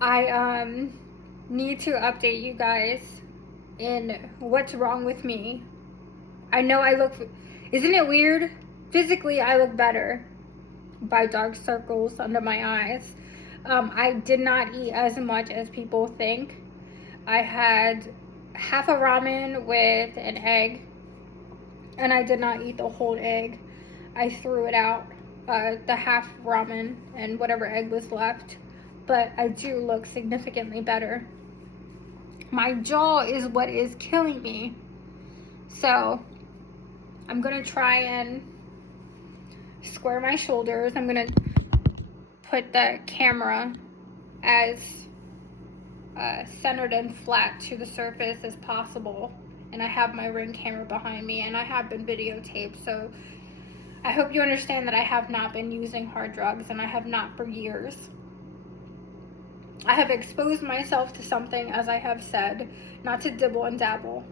I need to update you guys in what's wrong with me. I know isn't it weird? Physically, I look better by dark circles under my eyes. I did not eat as much as people think. I had half a ramen with an egg, and I did not eat the whole egg. I threw it out, the half ramen and whatever egg was left. But I do look significantly better. My jaw is what is killing me. So I'm gonna try and square my shoulders. I'm gonna put the camera as centered and flat to the surface as possible. And I have my Ring camera behind me, and I have been videotaped, so I hope you understand that I have not been using hard drugs, and I have not for years. I have exposed myself to something, as I have said, not to dibble and dabble,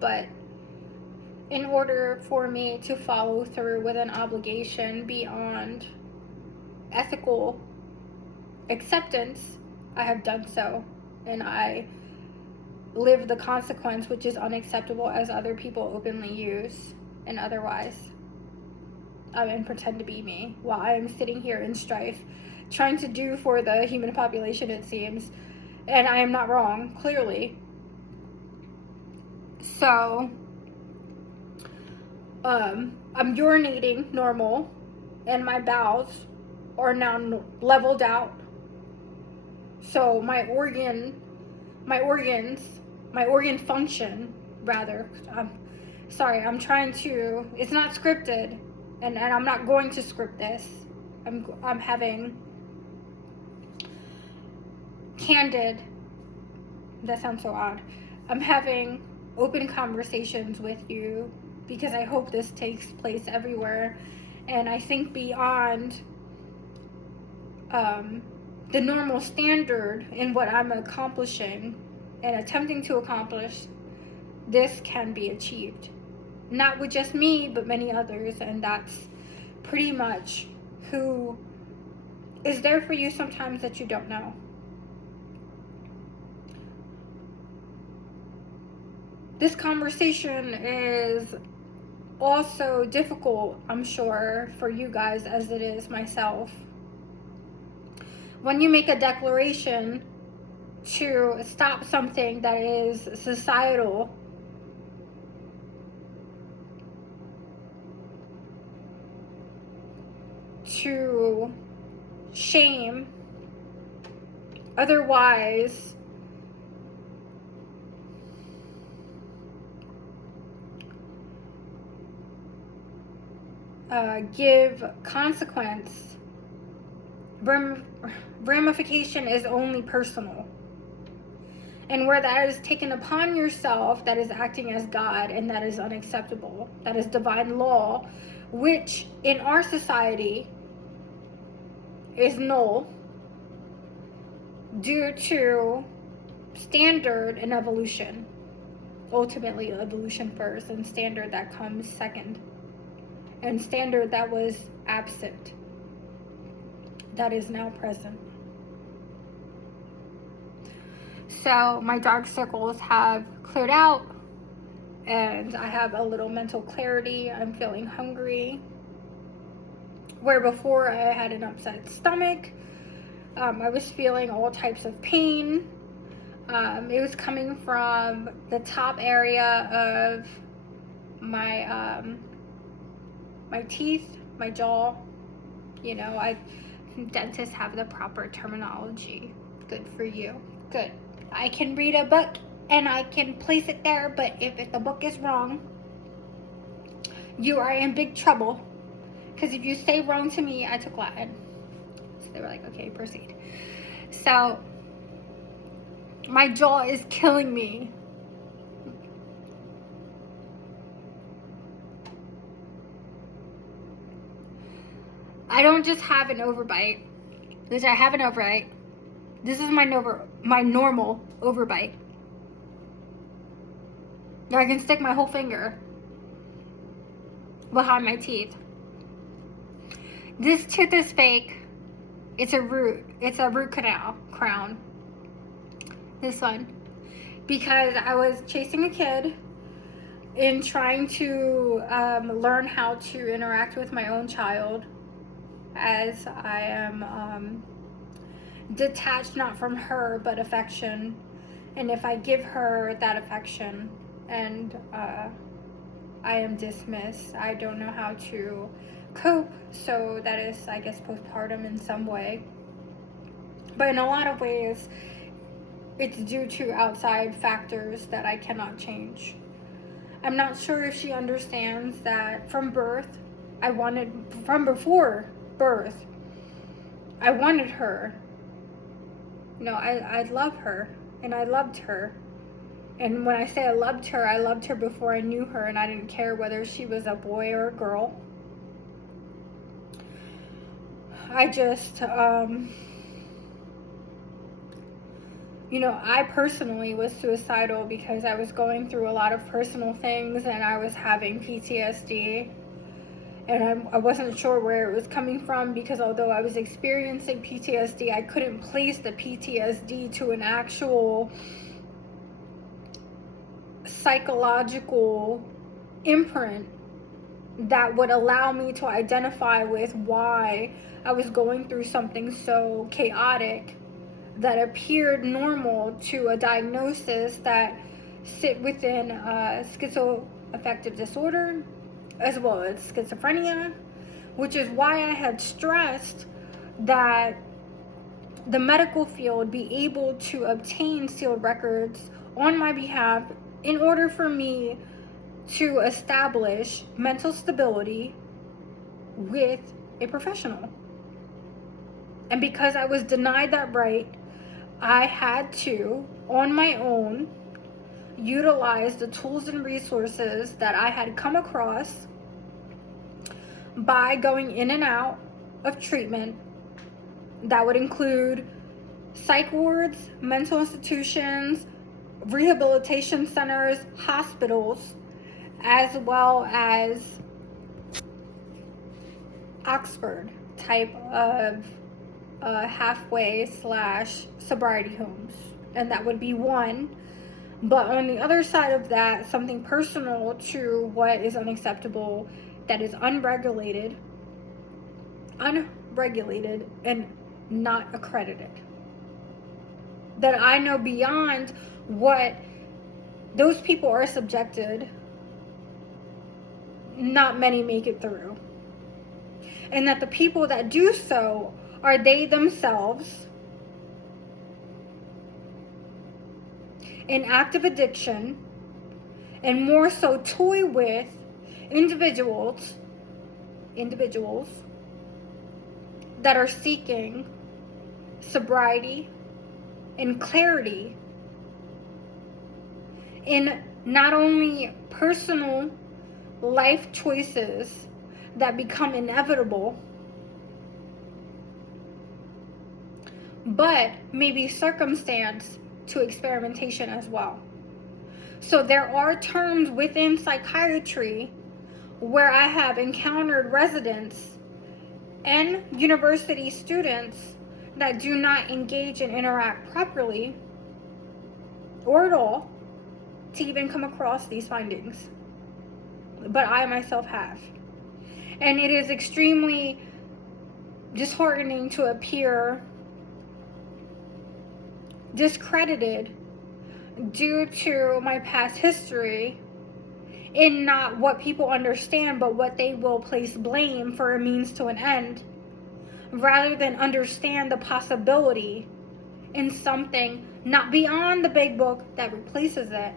but in order for me to follow through with an obligation beyond ethical acceptance, I have done so, and I live the consequence, which is unacceptable, as other people openly use and otherwise and pretend to be me, while I am sitting here in strife trying to do for the human population, it seems, and I am not wrong, clearly. So I'm urinating normal, and my bowels are now leveled out. So my organ function, rather. I'm trying to. It's not scripted, and I'm not going to script this. I'm having candid. That sounds so odd. I'm having open conversations with you because I hope this takes place everywhere, and I think beyond the normal standard in what I'm accomplishing and attempting to accomplish, this can be achieved. Not with just me, but many others, and that's pretty much who is there for you sometimes that you don't know. This conversation is also difficult, I'm sure, for you guys as it is myself. When you make a declaration to stop something that is societal, to shame otherwise give consequence, ramification is only personal. And where that is taken upon yourself, that is acting as God, and that is unacceptable. That is divine law, which in our society is null due to standard and evolution. Ultimately, evolution first, and standard that comes second. And standard that was absent, that is now present. So my dark circles have cleared out, and I have a little mental clarity. I'm feeling hungry, where before I had an upset stomach. I was feeling all types of pain. It was coming from the top area of my my teeth, my jaw. You know, dentists have the proper terminology. Good for you. Good. I can read a book and I can place it there, but if the book is wrong, you are in big trouble. Because if you say wrong to me, I took Latin. So they were like, okay, proceed. So my jaw is killing me. I don't just have an overbite, which I have an overbite. This is my normal overbite. I can stick my whole finger behind my teeth. This tooth is fake. It's a root canal, crown. This one. Because I was chasing a kid in trying to learn how to interact with my own child, as I am detached not from her but affection, and if I give her that affection and I am dismissed, I don't know how to cope. So that is, I guess, postpartum in some way, but in a lot of ways it's due to outside factors that I cannot change. I'm not sure if she understands that from before birth, I wanted her. I love her, and I loved her. And when I say I loved her before I knew her, and I didn't care whether she was a boy or a girl. I just, I personally was suicidal because I was going through a lot of personal things, and I was having PTSD. And I wasn't sure where it was coming from, because although I was experiencing PTSD, I couldn't place the PTSD to an actual psychological imprint that would allow me to identify with why I was going through something so chaotic that appeared normal to a diagnosis that sit within schizoaffective disorder as well as schizophrenia, which is why I had stressed that the medical field be able to obtain sealed records on my behalf in order for me to establish mental stability with a professional. And because I was denied that right, I had to, on my own, utilize the tools and resources that I had come across by going in and out of treatment. That would include psych wards, mental institutions, rehabilitation centers, hospitals, as well as Oxford type of halfway/sobriety homes. And that would be one. But on the other side of that, something personal to what is unacceptable, that is unregulated, and not accredited. That I know beyond what those people are subjected, not many make it through. And that the people that do so are they themselves in active addiction, and more so toy with individuals that are seeking sobriety and clarity in not only personal life choices that become inevitable, but maybe circumstance to experimentation as well. So there are terms within psychiatry where I have encountered residents and university students that do not engage and interact properly or at all to even come across these findings. But I myself have. And it is extremely disheartening to appear discredited due to my past history in not what people understand, but what they will place blame for a means to an end, rather than understand the possibility in something not beyond the big book that replaces it,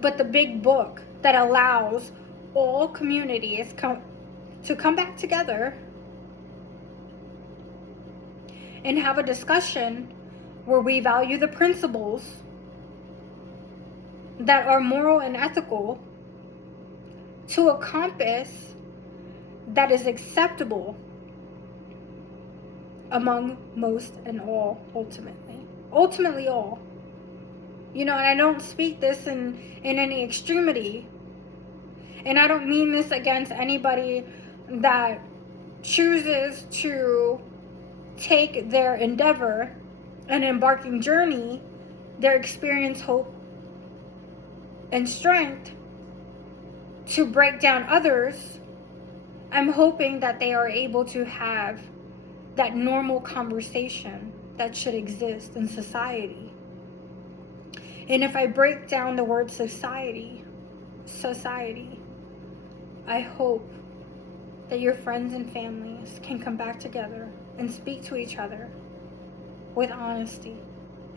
but the big book that allows all communities to come back together and have a discussion where we value the principles that are moral and ethical to a compass that is acceptable among most and all, ultimately all. And I don't speak this in any extremity, and I don't mean this against anybody that chooses to take their endeavor and embarking journey, their experience, hope, and strength to break down others, I'm hoping that they are able to have that normal conversation that should exist in society. And if I break down the word society, I hope that your friends and families can come back together and speak to each other with honesty,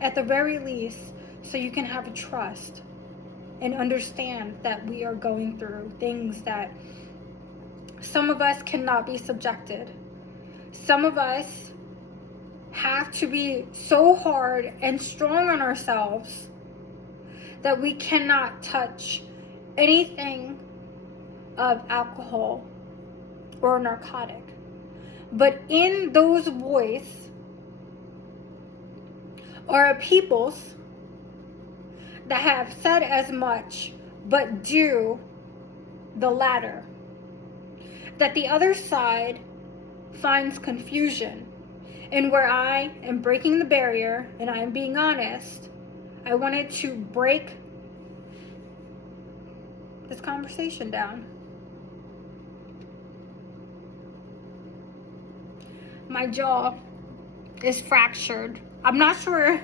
at the very least, so you can have a trust and understand that we are going through things that some of us cannot be subjected. Some of us have to be so hard and strong on ourselves that we cannot touch anything of alcohol or narcotic. But in those voice are peoples that have said as much but do the latter. That the other side finds confusion. And where I am breaking the barrier and I am being honest, I wanted to break this conversation down. My jaw is fractured. I'm not sure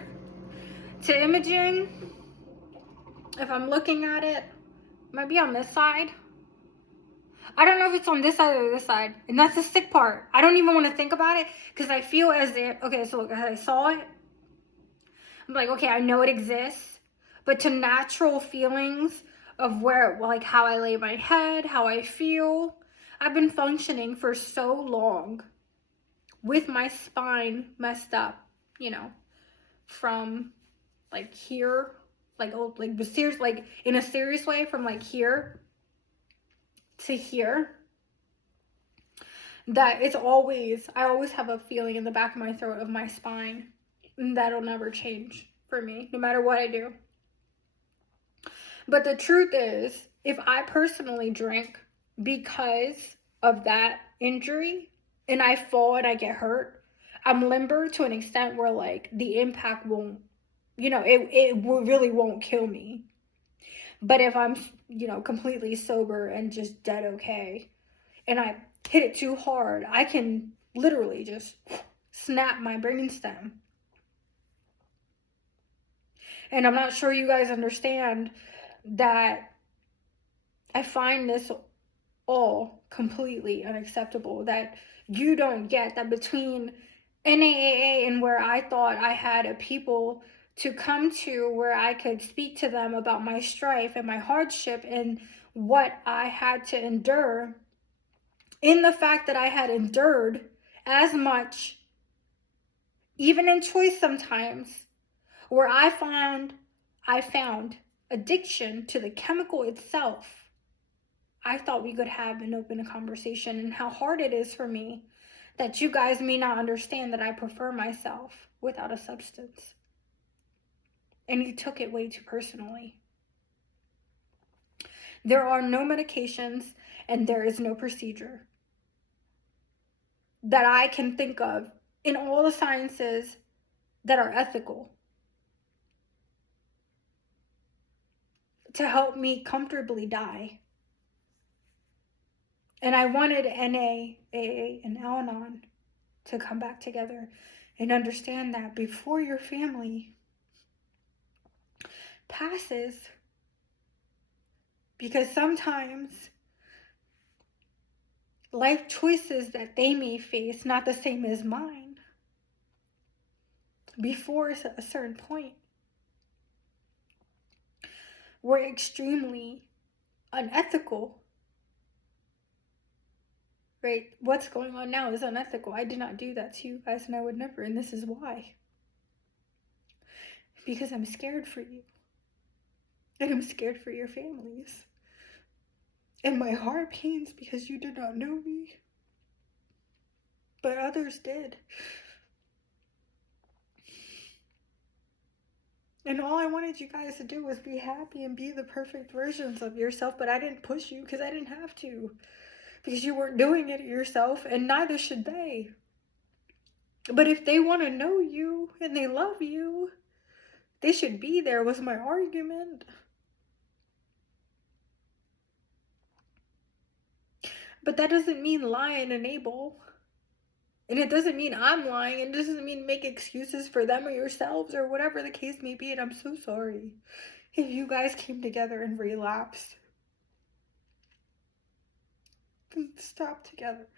to imaging if I'm looking at it. Might be on this side. I don't know if it's on this side or this side. And that's the sick part. I don't even want to think about it because I feel as if, okay, so look, I saw it. I'm like, okay, I know it exists. But to natural feelings of where, like how I lay my head, how I feel, I've been functioning for so long with my spine messed up, you know, from like here, like, oh, like serious, like in a serious way, from like here to here, that it's always, I always have a feeling in the back of my throat of my spine, and that'll never change for me, no matter what I do. But the truth is, if I personally drink because of that injury and I fall and I get hurt, I'm limber to an extent where like the impact won't, you know, it really won't kill me. But if I'm, you know, completely sober and just dead okay, and I hit it too hard, I can literally just snap my brainstem. And I'm not sure you guys understand that I find this all completely unacceptable, that you don't get that between NAAA and where I thought I had a people to come to where I could speak to them about my strife and my hardship and what I had to endure, in the fact that I had endured as much, even in choice sometimes, where I found addiction to the chemical itself. I thought we could have an open conversation, and how hard it is for me that you guys may not understand that I prefer myself without a substance. And you took it way too personally. There are no medications and there is no procedure that I can think of in all the sciences that are ethical to help me comfortably die. And I wanted NA, AA, and Al-Anon to come back together and understand that before your family passes, because sometimes life choices that they may face not the same as mine before a certain point were extremely unethical. Right? What's going on now is unethical. I did not do that to you guys, and I would never, and this is why. Because I'm scared for you. And I'm scared for your families. And my heart pains because you did not know me. But others did. And all I wanted you guys to do was be happy and be the perfect versions of yourself, but I didn't push you because I didn't have to. Because you weren't doing it yourself, and neither should they. But if they want to know you and they love you, they should be there, was my argument. But that doesn't mean lie and enable. And it doesn't mean I'm lying. It doesn't mean make excuses for them or yourselves or whatever the case may be. And I'm so sorry if you guys came together and relapsed. Then stop together.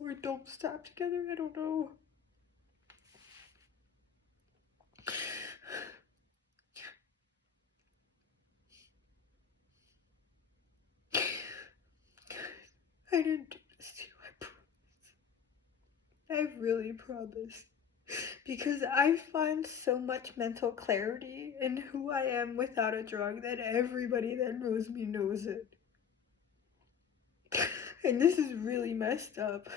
Or don't stop together. I don't know. I didn't do this to you, I promise. I really promise. Because I find so much mental clarity in who I am without a drug that everybody that knows me knows it. And this is really messed up.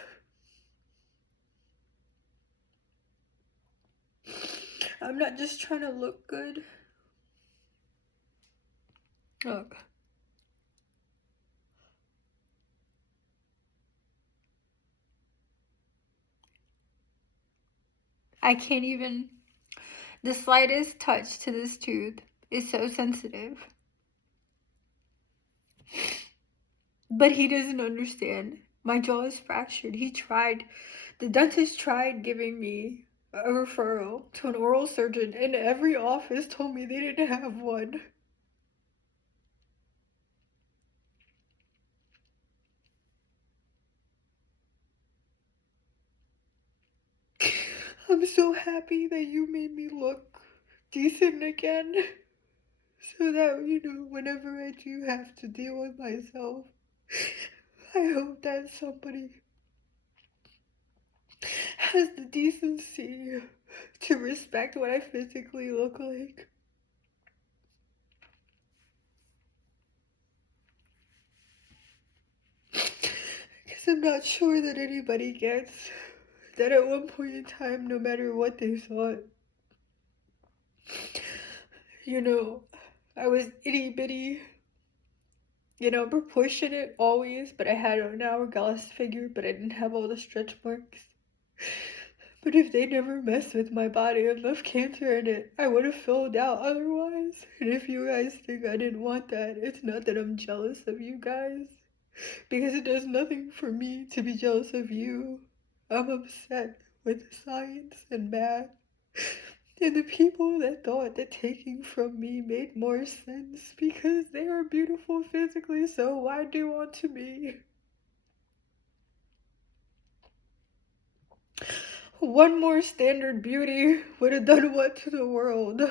I'm not just trying to look good. Look. I can't even. The slightest touch to this tooth is so sensitive. But he doesn't understand. My jaw is fractured. The dentist tried giving me a referral to an oral surgeon, and every office told me they didn't have one. I'm so happy that you made me look decent again. So that, whenever I do have to deal with myself, I hope that somebody has the decency to respect what I physically look like. Because I'm not sure that anybody gets that at one point in time, no matter what they thought, I was itty bitty, proportionate always, but I had an hourglass figure, but I didn't have all the stretch marks. But if they never messed with my body and left cancer in it, I would have filled out otherwise. And if you guys think I didn't want that, it's not that I'm jealous of you guys, because it does nothing for me to be jealous of you. I'm upset with science and math. And the people that thought that taking from me made more sense because they are beautiful physically, so why do unto me? One more standard beauty would have done what to the world?